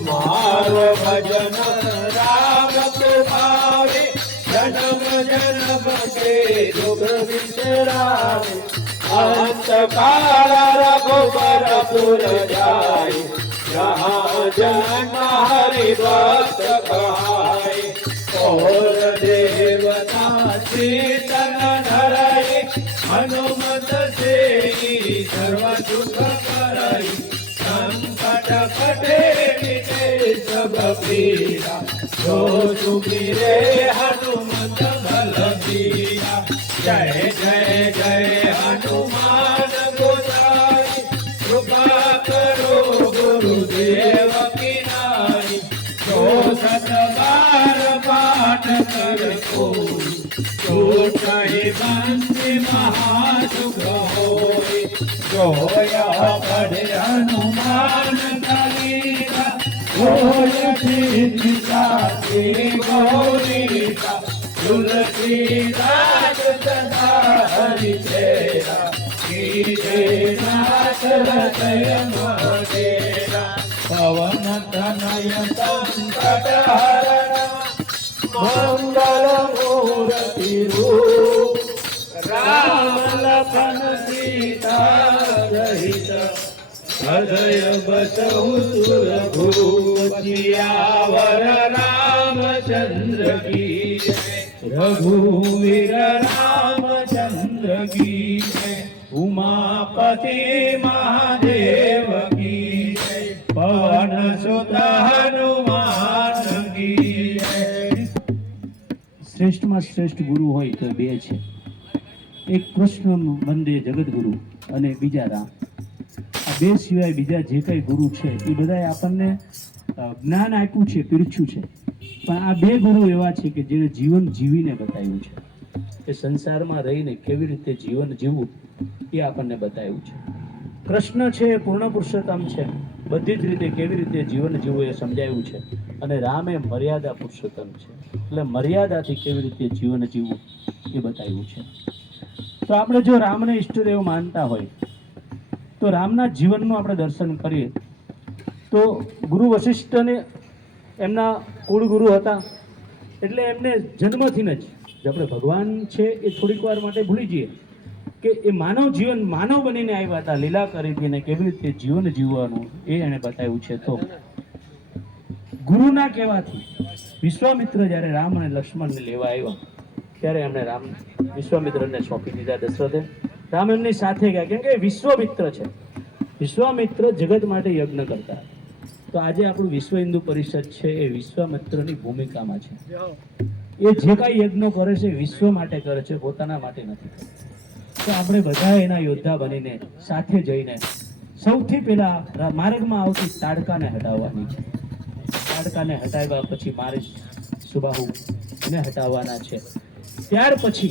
મારો ભજન રામ કુમારે જન્મ જન્મ કે દુઃખ વિચરાવે અંત કાળ રઘુબર પુર જાય જહાં જન હરિ ભક્ત કહાય ગોર દેવતા ચેતન ધરાઈ હનુમત સેવી સર્વ સુખ કરાઈ સંકટ કટે મિટે સબ પીડા જો સુખી રે જય જય જય જોયા પડે હનુમાન ચાલીસા ગોરી તુલસી રાજ તથા હરિ ચેરા પવન તનય સંકટ હર मंगल मूर्ति रूप राम लखन सीता रहित हृदय बसहु सुर भूतियावर रामचंद्र की रघुवीर रामचंद्र की उमापति महादेव की जय पवन सुत हनुमान શ્રેષ્ઠમાં શ્રેષ્ઠ ગુરુ હોય તો બે છે. એક કૃષ્ણ વંદે જગદગુરુ અને બીજા રામ. આ બે સિવાય બીજા જે કંઈ ગુરુ છે, એ બધાએ આપણને જ્ઞાન આપ્યું છે, પીરછ્યું છે. પણ આ બે ગુરુ એવા છે કે જેણે જીવન જીવીને બતાવ્યું છે. કે સંસારમાં રહીને કેવી રીતે જીવન જીવવું, એ આપણને બતાવ્યું છે. કૃષ્ણ છે એ પૂર્ણ પુરુષોત્તમ છે. બધી જ રીતે કેવી રીતે જીવન જીવવું એ સમજાયું છે. અને રામ મર્યાદા પુરુષોત્તમ છે. એટલે મર્યાદાથી કેવી રીતે જીવન જીવવું એ બતાવ્યું છે. તો આપણે જો રામને ઈષ્ટદેવ માનતા હોય, તો રામના જીવનનું આપણે દર્શન કરીએ. તો ગુરુ વશિષ્ઠને એમના કુળગુરુ હતા. એટલે એમને જન્મથી જ આપણે ભગવાન છે એ થોડીક વાર માટે ભૂલી જઈએ. કે એ માનવ જીવન, માનવ બનીને આવ્યા હતા, લીલા કરીને કેવી રીતે જીવન જીવવાનું એ એણે બતાવ્યું છે. તો ગુરુના કહેવાથી વિશ્વામિત્ર જ્યારે રામ અને લક્ષ્મણને લેવા આવ્યા, ત્યારે એમણે રામ વિશ્વામિત્રને સોંપી દીધા દશરથે. રામ એમની સાથે ગયા, કેમ કે વિશ્વમિત્ર છે. વિશ્વામિત્ર જગત માટે યજ્ઞ કરતા તો આજે આપણું વિશ્વ હિન્દુ પરિષદ છે, એ વિશ્વામિત્રની ભૂમિકામાં છે. એ જે કાંઈ યજ્ઞો કરે છે વિશ્વ માટે કરે છે, પોતાના માટે નથી. કરતા. તો આપણે બધા એના યોદ્ધા બનીને, સાથે જઈને સૌથી પહેલા માર્ગમાં આવતી તાડકાને હટાવવાની છે. તાડકાને હટાવ્યા પછી મારે સુબાહુ એને હટાવવાના છે. ત્યાર પછી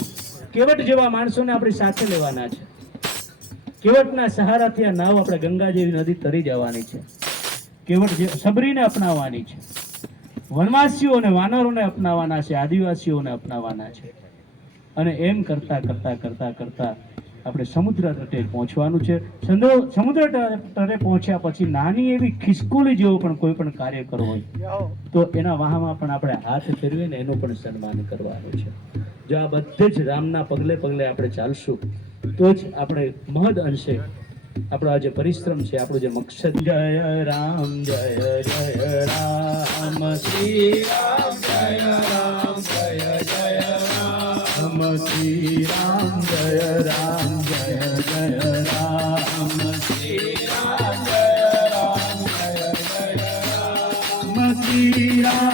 કેવટ જેવા માણસોને આપણે સાથે લેવાના છે. કેવટના સહારાથી આ નાવ આપણે ગંગા જેવી નદી તરી જવાની છે. કેવટ જે સબરીને અપનાવવાની છે. વનવાસીઓ અને વાનરોને અપનાવવાના છે, આદિવાસીઓને અપનાવવાના છે. અને એમ કરતા કરતા કરતા કરતા આપણે સમુદ્ર તટે પહોંચવાનું છે. સમુદ્ર તટે પહોંચ્યા પછી નાની એવી ખિસકોલી જેવો પણ કોઈ પણ કાર્ય કરવો હોય તો એના વાહમાં પણ આપણે હાથ ફેરવીને એનું પણ સન્માન કરવાનું છે. જો આ બધે જ રામના પગલે પગલે આપણે ચાલશું તો જ આપણે મહદ અંશે આપણો આ જે પરિશ્રમ છે આપણું જે મકસદ જય રામ જય જય રામ શ્રી રામ જય રામ. Yeah.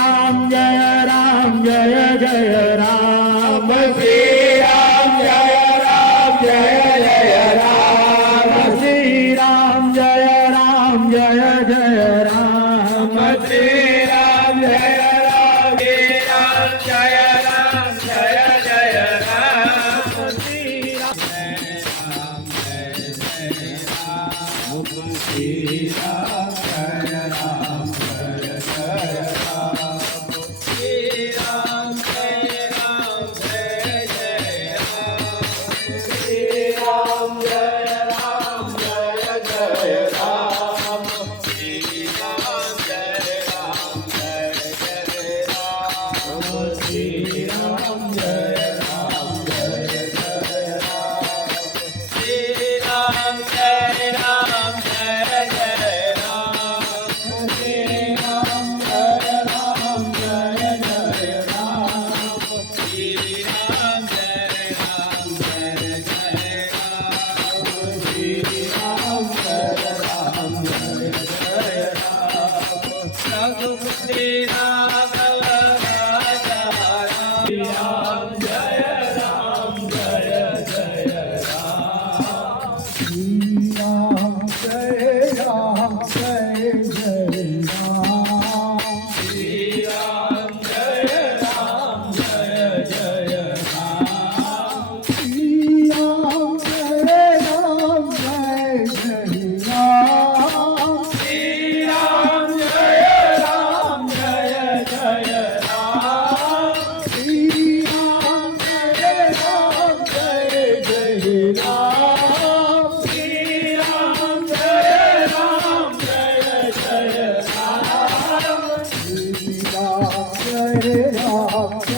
ಶ್ರೀರಾಮ Sevda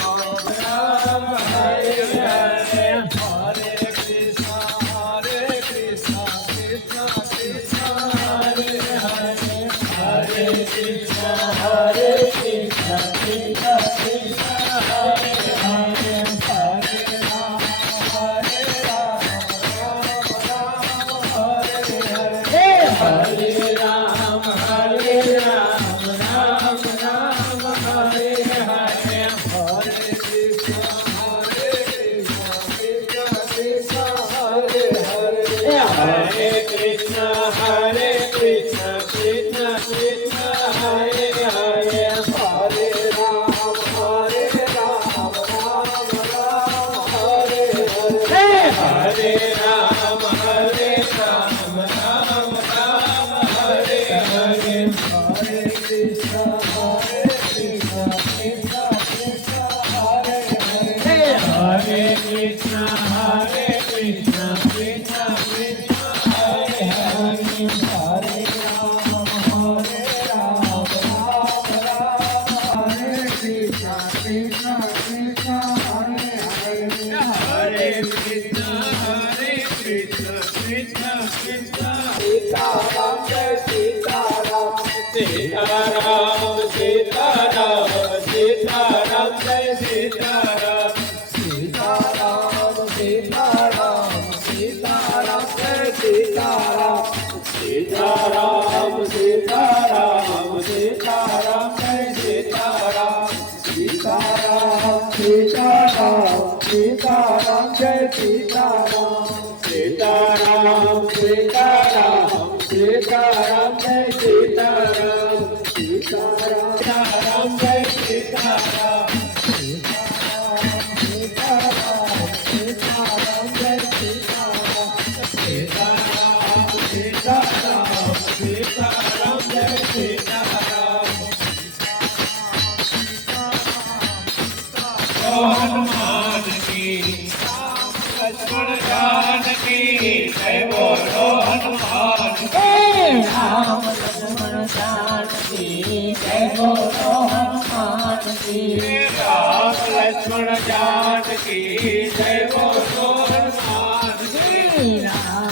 કૃષ્ણ કૃષ્ણ કૃષ્ણ સીતારામ જય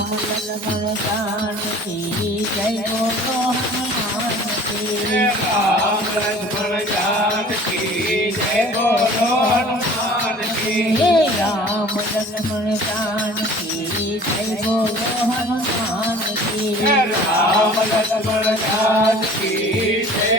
રામ લક્ષ્મણ જાનકી જય હનુમાન કી રામ લક્ષ્મણ જાનકી જય બોલો હનુમાન હે રામ લક્ષ્મણ જાનકી જય હનુમાન કી રામ લક્ષ્મણ જાનકી જય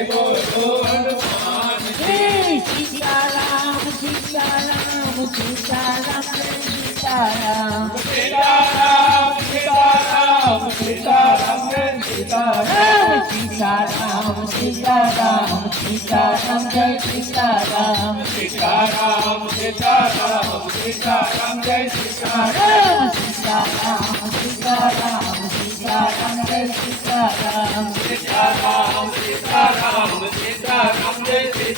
હનુમાન હે સીતારામ સીતારામ સીતારામ જય સીતારામ સીતારામ સીતારામ સીતારામ જય સીતારામ સીતારામ સીતારામ સીતારામ જય સીતારામ સીતારામ સીતારામ સીતારામ જય સીતારામ સીતારામ સીતારામ સીતારામ જય Sitaram Sitaram Sitaram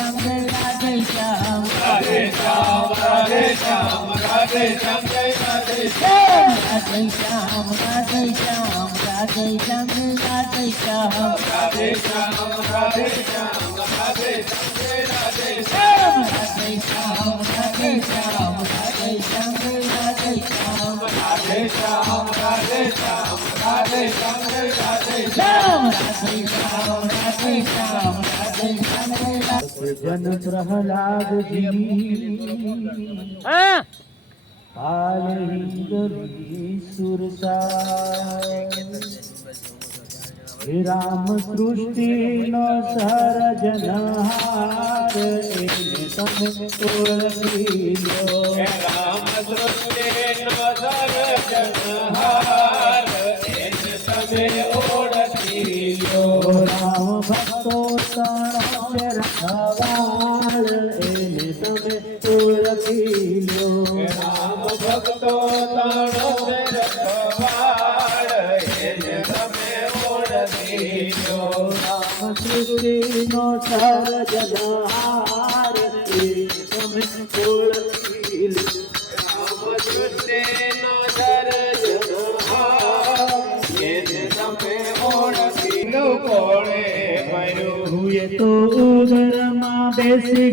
Ram, Radhe Shyam, Radhe Shyam, Radhe Shyam, Radhe Shyam, Jai Radhe Shyam, Radhe Shyam, Radhe Shyam, Radhe Shyam, Jai Radhe Shyam, Radhe Shyam, Radhe Shyam, Radhe Shyam, Jai Radhe Shyam, Radhe Shyam, Radhe Shyam, Radhe શ્યામ રાધે શ્યામ જય રાધે શ્યામ રાધે શ્યામ રાધે શ્યામ રાધે શ્યામ જય રાધે શ્યામ રાધે શ્યામ રાધે શ્યામ રાધે શ્યામ જય રાધે જન પ્રહલાદજી કાલહિંદરી સુરસાય હે રામ સૃષ્ટિનો સર્જનહાર એને તમે ઓળખી લો. રામ સૃષ્ટિનો સર્જનહાર એને તમે ઓળખી લો. રામ ભક્તો તણો રખવાળ એને તમે ઓળખી લો. રામ ભક્તો તાણો સર્જનહાર એ તમે ઓળખી લો રામ સૃષ્ટિનો સર્જનહાર એને તમે ઓળખી લો કોણે કર્યું તો ઉદરમાં બેસી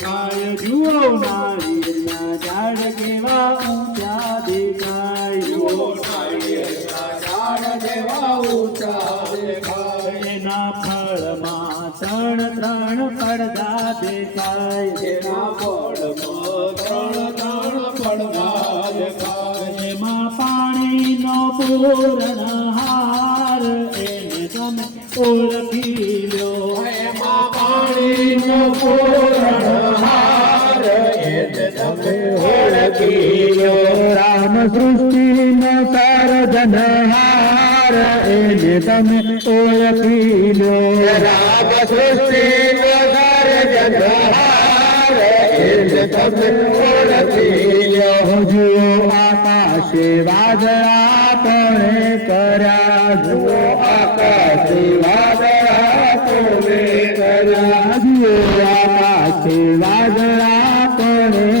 ઊંચા દેખાય જુઓ નાળિયેરના ઓળખી લો. રામ સૃષ્ટિનો હાર એને તમે ઓળખી લો રામ સૃષ્ટિનો હાર એને તમે ઓળખી લો. જુઓ આકાશે વાદળા પણ કર્યા જુઓ આકાશે વાદળા પણ કર્યા જુઓ આકાશે વાદળા પણ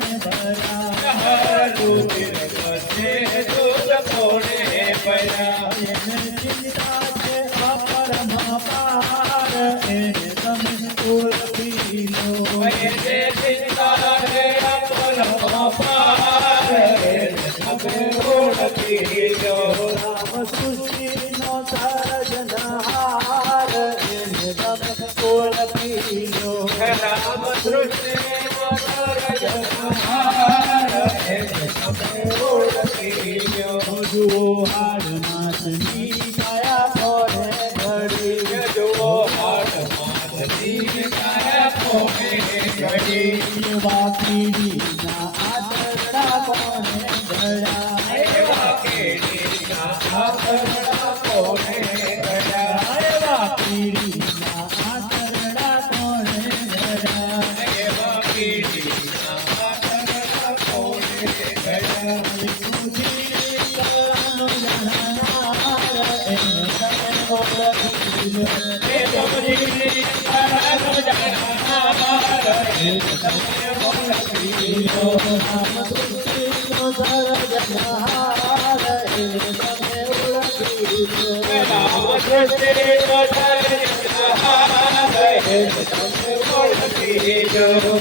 ઓળખી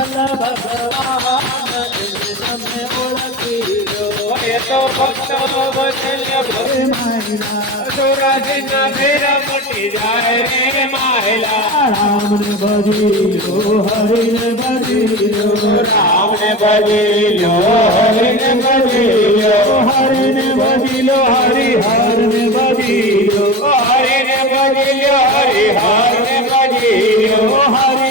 વચન ભગવાન તમે ઓળખી લો એ તો ભક્ત વચલ્ય ભક્ત. માયલા સુરાજીના ભેરા મટી જાય રે માયલા. રામને ભજી લો હરિને ભજી લો રામને ભજી લો હરિને ભજી લો હરિને ભજી લો હરિ હરને ભજી લો હરિને ભજી લો હરિ હરને ભજી લો હરિને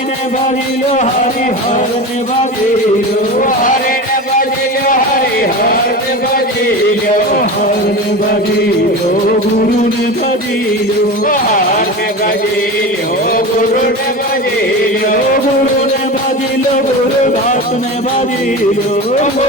હરને ભજી લો ગુરુને ભજી લો હરને ભજી લો ગુરુને ભજી લો ગુરુને ભજી લો ગુરુ દાસને ભજી લો